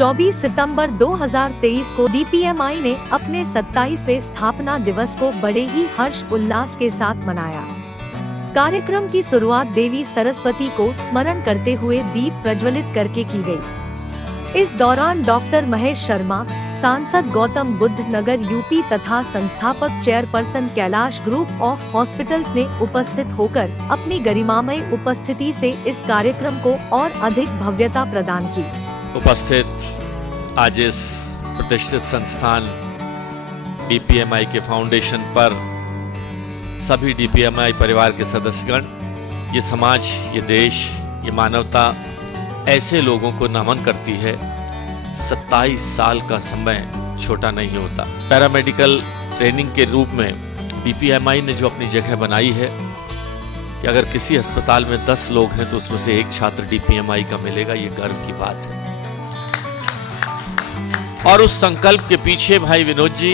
24 सितंबर 2023 को DPMI ने अपने 27वें स्थापना दिवस को बड़े ही हर्ष उल्लास के साथ मनाया। कार्यक्रम की शुरुआत देवी सरस्वती को स्मरण करते हुए दीप प्रज्वलित करके की गई। इस दौरान डॉक्टर महेश शर्मा, सांसद गौतम बुद्ध नगर यूपी तथा संस्थापक chairperson Kailash group of hospitals ने उपस्थित होकर अपनी गरिमामय उपस्थिति से इस कार्यक्रम को और अधिक भव्यता प्रदान की। उपस्थित आज इस प्रतिष्ठित संस्थान DPMI के फाउंडेशन पर सभी DPMI परिवार के सदस्यगण, ये समाज, ये देश, ये मानवता ऐसे लोगों को नमन करती है। 27 साल का समय छोटा नहीं होता। पैरामेडिकल ट्रेनिंग के रूप में DPMI ने जो अपनी जगह बनाई है कि अगर किसी अस्पताल में 10 लोग हैं तो उसमें से एक छात्र DPMI का मिलेगा, ये गर्व की बात है। और उस संकल्प के पीछे भाई विनोद जी,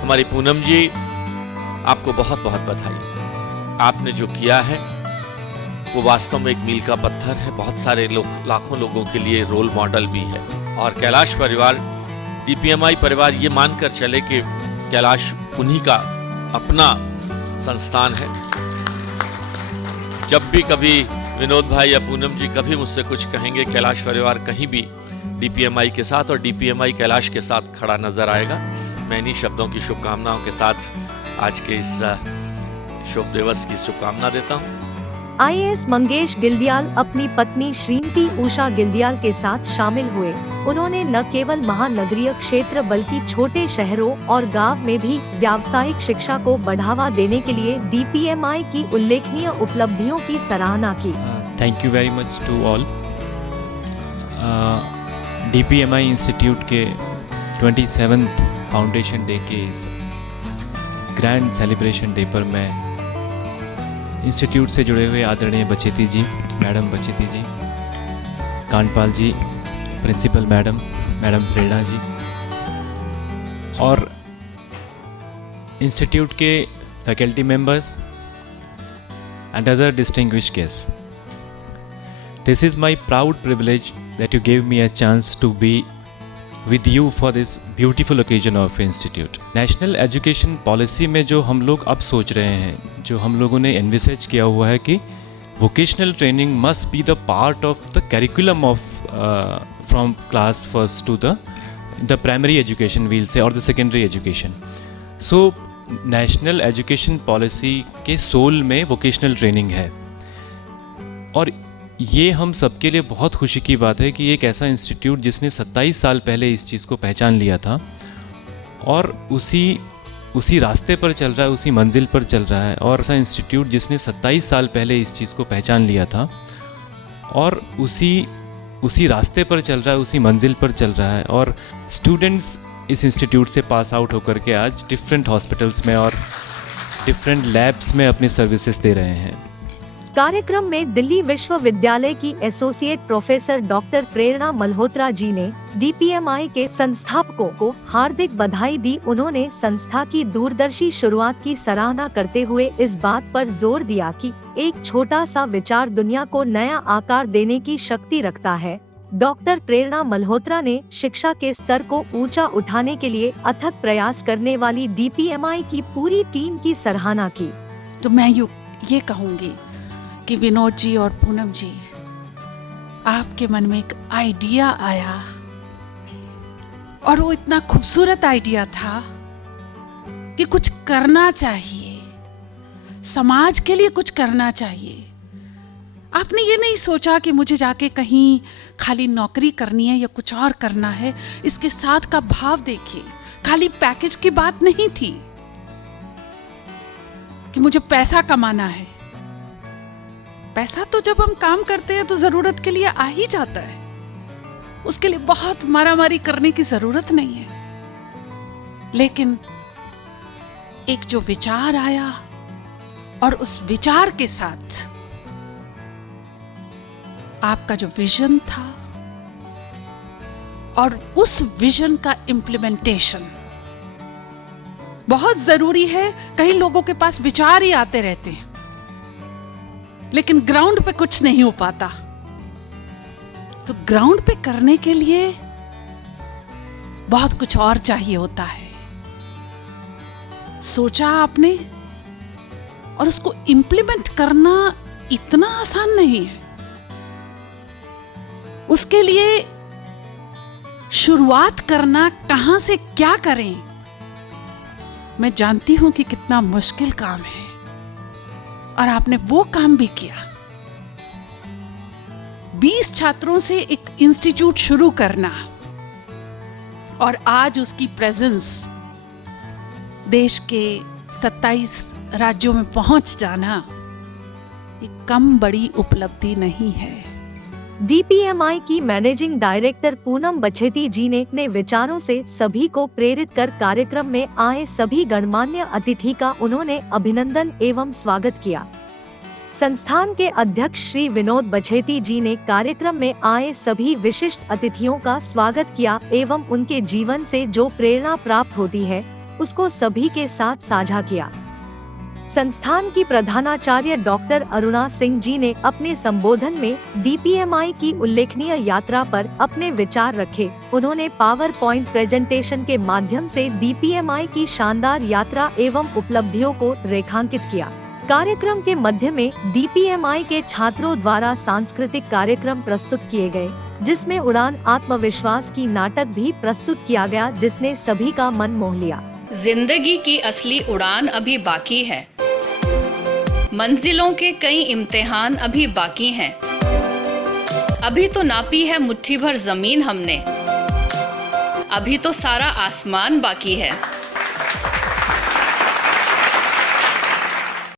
हमारी पूनम जी, आपको बहुत बहुत बधाई। आपने जो किया है वो वास्तव में एक मील का पत्थर है। बहुत सारे लोग, लाखों लोगों के लिए रोल मॉडल भी है। और कैलाश परिवार, DPMI परिवार ये मानकर चले कि कैलाश उन्हीं का अपना संस्थान है। जब भी कभी विनोद भाई या पूनम जी कभी मुझसे कुछ कहेंगे, कैलाश परिवार कहीं भी DPMI के साथ और DPMI कैलाश के साथ खड़ा नजर आएगा। मैं इन्हीं शब्दों की शुभकामनाओं के साथ आज के इस शुभ दिवस की शुभकामना देता हूँ। IAS मंगेश गिल्डियाल अपनी पत्नी श्रीमती उषा गिल्डियाल के साथ शामिल हुए। उन्होंने न केवल महानगरीय क्षेत्र बल्कि छोटे शहरों और गांव में भी व्यावसायिक शिक्षा को बढ़ावा देने के लिए DPMI की उल्लेखनीय उपलब्धियों की सराहना की। Thank you very much to all. DPMI institute के 27th फाउंडेशन डे के इस ग्रैंड सेलिब्रेशन डे पर मैं इंस्टीट्यूट से जुड़े हुए आदरणीय बचेती जी, मैडम बचेती जी, कांडपाल जी, प्रिंसिपल मैडम प्रेरणा जी, और इंस्टीट्यूट के faculty members and other distinguished guests, this is my proud privilege that you gave me a chance to be with you for this beautiful occasion of institute. National education policy में जो हम लोग अब सोच रहे हैं, जो हम लोगों ने एनविसेज किया हुआ है कि vocational training must be the part of the curriculum of from class first to the primary education वील से और the secondary education. So national education policy के सोल में वोकेशनल ट्रेनिंग है और ये हम सबके लिए बहुत खुशी की बात है कि एक ऐसा इंस्टीट्यूट जिसने 27 साल पहले इस चीज़ को पहचान लिया था और उसी रास्ते पर चल रहा है, उसी मंजिल पर चल रहा है। और ऐसा इंस्टीट्यूट जिसने 27 साल पहले इस चीज़ को पहचान लिया था और उसी रास्ते पर चल रहा है, उसी मंजिल पर चल रहा है। और स्टूडेंट्स इस इंस्टीट्यूट से पास आउट होकर के आज डिफरेंट हॉस्पिटल्स में और डिफरेंट लैब्स में अपनी सर्विसेज दे रहे हैं। कार्यक्रम में दिल्ली विश्वविद्यालय की एसोसिएट प्रोफेसर डॉक्टर प्रेरणा मल्होत्रा जी ने DPMI के संस्थापकों को हार्दिक बधाई दी। उन्होंने संस्था की दूरदर्शी शुरुआत की सराहना करते हुए इस बात पर जोर दिया कि एक छोटा सा विचार दुनिया को नया आकार देने की शक्ति रखता है। डॉक्टर प्रेरणा मल्होत्रा ने शिक्षा के स्तर को ऊंचा उठाने के लिए अथक प्रयास करने वाली DPMI की पूरी टीम की सराहना की। तो मैं ये कहूँगी कि विनोद जी और पूनम जी, आपके मन में एक आइडिया आया और वो इतना खूबसूरत आइडिया था कि कुछ करना चाहिए, समाज के लिए कुछ करना चाहिए। आपने ये नहीं सोचा कि मुझे जाके कहीं खाली नौकरी करनी है या कुछ और करना है। इसके साथ का भाव देखिए, खाली पैकेज की बात नहीं थी कि मुझे पैसा कमाना है। पैसा तो जब हम काम करते हैं तो जरूरत के लिए आ ही जाता है, उसके लिए बहुत मारामारी करने की जरूरत नहीं है। लेकिन एक जो विचार आया और उस विचार के साथ आपका जो विजन था और उस विजन का इम्प्लीमेंटेशन बहुत जरूरी है। कई लोगों के पास विचार ही आते रहते हैं लेकिन ग्राउंड पे कुछ नहीं हो पाता। तो ग्राउंड पे करने के लिए बहुत कुछ और चाहिए होता है। सोचा आपने और उसको इम्प्लीमेंट करना इतना आसान नहीं है। उसके लिए शुरुआत करना, कहां से क्या करें, मैं जानती हूं कि कितना मुश्किल काम है, और आपने वो काम भी किया। 20 छात्रों से एक इंस्टीट्यूट शुरू करना और आज उसकी प्रेजेंस देश के 27 राज्यों में पहुंच जाना, ये कम बड़ी उपलब्धि नहीं है। डीपीएमआई की मैनेजिंग डायरेक्टर पूनम बछेती जी ने अपने विचारों से सभी को प्रेरित कर कार्यक्रम में आए सभी गणमान्य अतिथि का उन्होंने अभिनंदन एवं स्वागत किया। संस्थान के अध्यक्ष श्री विनोद बछेती जी ने कार्यक्रम में आए सभी विशिष्ट अतिथियों का स्वागत किया एवं उनके जीवन से जो प्रेरणा प्राप्त होती है उसको सभी के साथ साझा किया। संस्थान की प्रधानाचार्य डॉक्टर अरुणा सिंह जी ने अपने संबोधन में डीपीएमआई की उल्लेखनीय यात्रा पर अपने विचार रखे। उन्होंने पावर पॉइंट प्रेजेंटेशन के माध्यम से डीपीएमआई की शानदार यात्रा एवं उपलब्धियों को रेखांकित किया। कार्यक्रम के मध्य में डीपीएमआई के छात्रों द्वारा सांस्कृतिक कार्यक्रम प्रस्तुत किए गए, जिसमें उड़ान आत्मविश्वास की नाटक भी प्रस्तुत किया गया, जिसने सभी का मन मोह लिया। जिंदगी की असली उड़ान अभी बाकी है, मंजिलों के कई इम्तिहान अभी बाकी हैं। अभी तो नापी है मुट्ठी भर जमीन हमने, अभी तो सारा आसमान बाकी है।